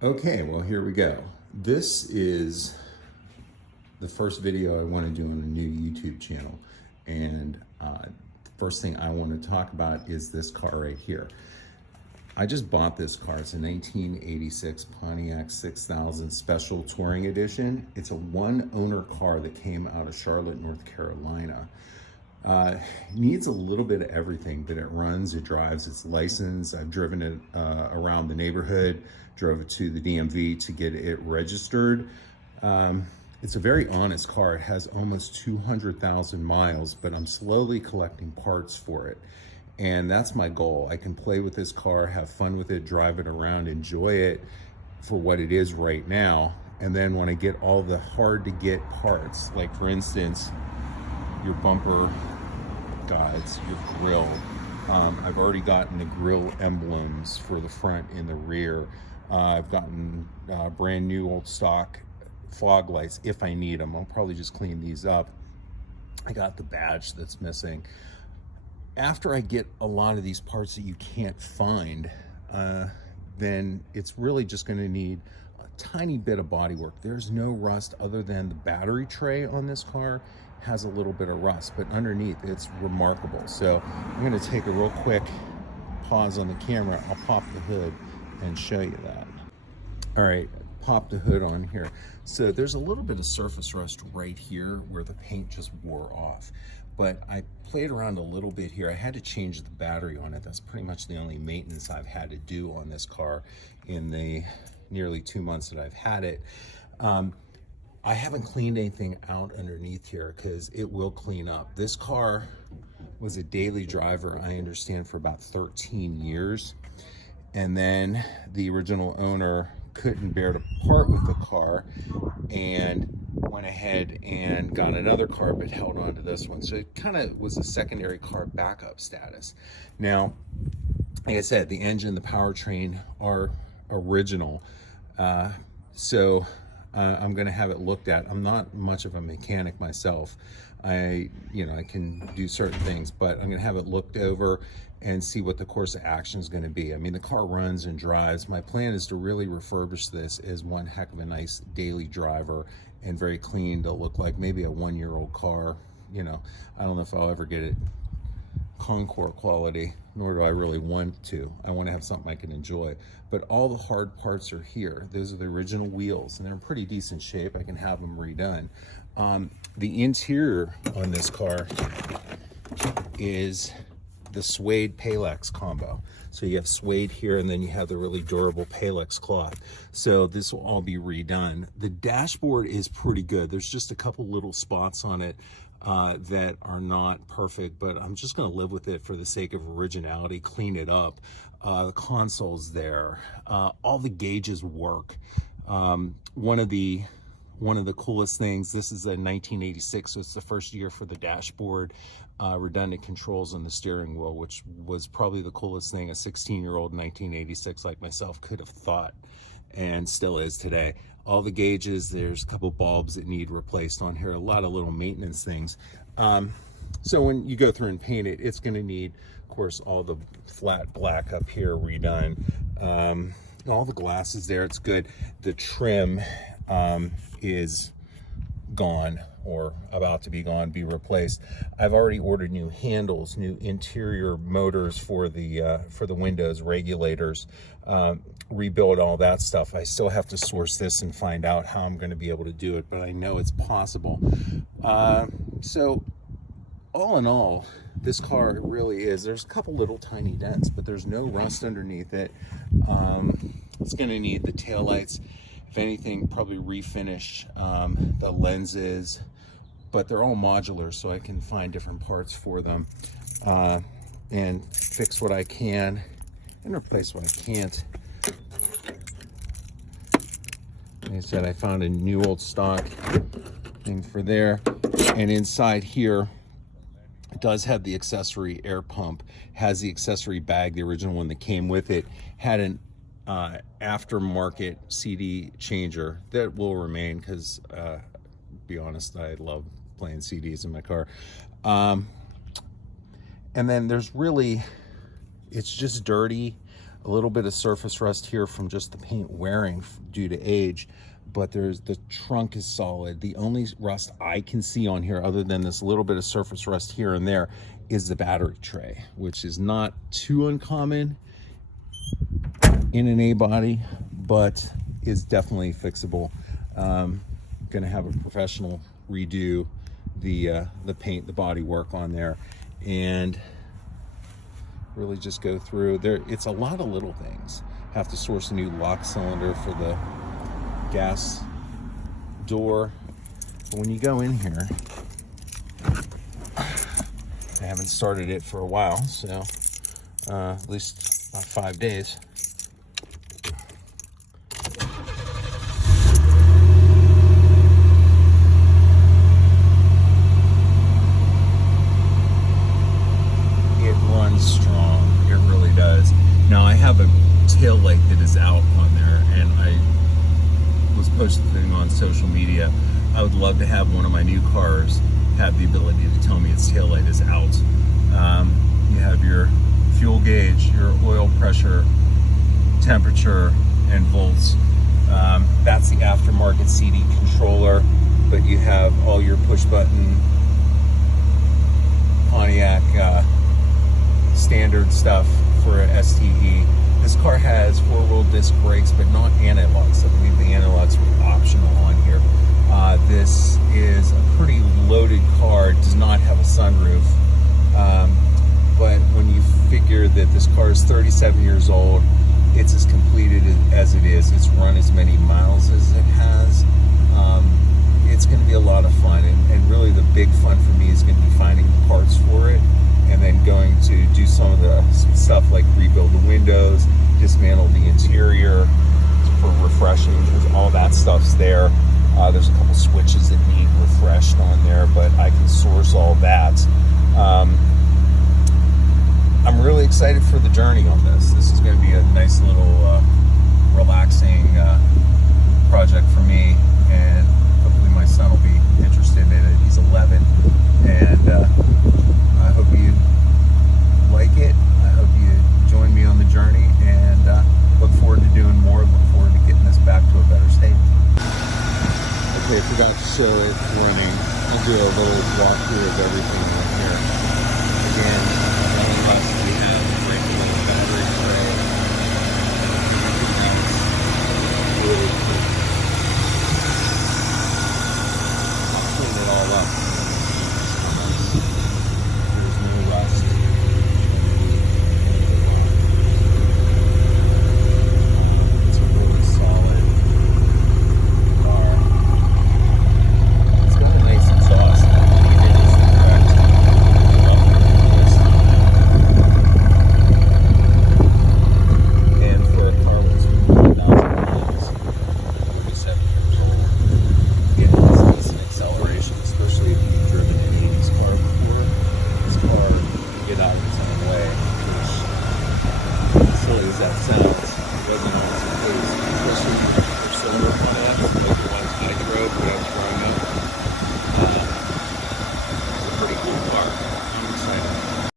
Okay, well, here we go. This is the first video I want to do on a new YouTube channel. And the first thing I want to talk about is this car right here. I just bought this car. It's a 1986 Pontiac 6000 Special Touring Edition. It's a one-owner car that came out of Charlotte, North Carolina. Needs a little bit of everything, but it runs, it drives, it's licensed. I've driven it around the neighborhood, drove it to the DMV to get it registered. It's a very honest car. It has almost 200,000 miles, but I'm slowly collecting parts for it. And that's my goal. I can play with this car, have fun with it, drive it around, enjoy it for what it is right now. And then when I get all the hard to get parts, like for instance, your bumper guides, your grill. I've already gotten the grill emblems for the front and the rear. I've gotten brand new old stock fog lights if I need them. I'll probably just clean these up. I got the badge that's missing. After I get a lot of these parts that you can't find, then it's really just going to need a tiny bit of body work. There's no rust other than the battery tray on this car has a little bit of rust, but underneath it's remarkable. So I'm going to take a real quick pause on the camera. I'll pop the hood and show you that. All right, pop the hood on here. So there's a little bit of surface rust right here where the paint just wore off. But I played around a little bit here. I had to change the battery on it. That's pretty much the only maintenance I've had to do on this car in the nearly 2 months that I've had it. I haven't cleaned anything out underneath here because it will clean up. This car was a daily driver, I understand, for about 13 years. And then the original owner couldn't bear to part with the car and went ahead and got another car, but held on to this one. So it kind of was a secondary car backup status. Now, like I said, the engine, the powertrain are original. I'm going to have it looked at. I'm not much of a mechanic myself. I can do certain things, but I'm going to have it looked over and see what the course of action is going to be. I mean, the car runs and drives. My plan is to really refurbish this as one heck of a nice daily driver and very clean to look like maybe a one-year-old car. I don't know if I'll ever get it Concours quality, nor do I really want to. I want to have something I can enjoy. But all the hard parts are here. Those are the original wheels, and they're in pretty decent shape. I can have them redone. The interior on this car is the suede Palex combo. So you have suede here, and then you have the really durable Palex cloth. So this will all be redone. The dashboard is pretty good. There's just a couple little spots on it that are not perfect, but I'm just going to live with it for the sake of originality, clean it up. The console's there. All the gauges work. One of the coolest things, this is a 1986, so it's the first year for the dashboard. Redundant controls on the steering wheel, which was probably the coolest thing a 16-year-old 1986 like myself could have thought, and still is today. All the gauges, there's a couple bulbs that need replaced on here, a lot of little maintenance things. So when you go through and paint it, it's going to need, of course, all the flat black up here redone. All the glass is there, it's good. The trim is gone or about to be gone, be replaced. I've already ordered new handles, new interior motors for the windows, regulators, rebuild all that stuff. I still have to source this and find out how I'm going to be able to do it, but I know it's possible. So all in all, this car really is, there's a couple little tiny dents, but there's no rust underneath it. It's going to need the taillights, if anything, probably refinish the lenses, but they're all modular, so I can find different parts for them and fix what I can and replace what I can't. Like I said, I found a new old stock thing for there, and inside here it does have the accessory air pump, has the accessory bag, the original one that came with it, had an aftermarket CD changer that will remain because, be honest, I love playing CDs in my car. And then there's really, it's just dirty, a little bit of surface rust here from just the paint wearing due to age, but the trunk is solid. The only rust I can see on here, other than this little bit of surface rust here and there, is the battery tray, which is not too uncommon in an A body, but is definitely fixable. Gonna have a professional redo the paint, the body work on there, and really just go through there. It's a lot of little things. Have to source a new lock cylinder for the gas door. But when you go in here, I haven't started it for a while, so at least about 5 days. Strong, it really does. Now I have a tail light that is out on there, and I was posting on social media. I would love to have one of my new cars have the ability to tell me its tail light is out. You have your fuel gauge, your oil pressure, temperature, and volts. That's the aftermarket CD controller, but you have all your push button Pontiac standard stuff for a STE. This car has 4-wheel disc brakes, but not anti-locks. I believe the anti-locks were optional on here. This is a pretty loaded car. It does not have a sunroof. But when you figure that this car is 37 years old, it's as completed as it is. It's run as many miles as it has. It's going to be a lot of fun, and really the big fun for me is going to be finding parts for it, and then going to do some of the stuff like rebuild the windows, dismantle the interior for refreshing, because all that stuff's there. There's a couple switches that need refreshed on there, but I can source all that. I'm really excited for the journey on this. This is going to be a nice little relaxing project for me, and hopefully my son will be interested in it. He's 11, and I hope you like it. I hope you join me on the journey, and look forward to doing more. Look forward to getting this back to a better state. Okay, I forgot to show it running. I'll do a little walkthrough of everything.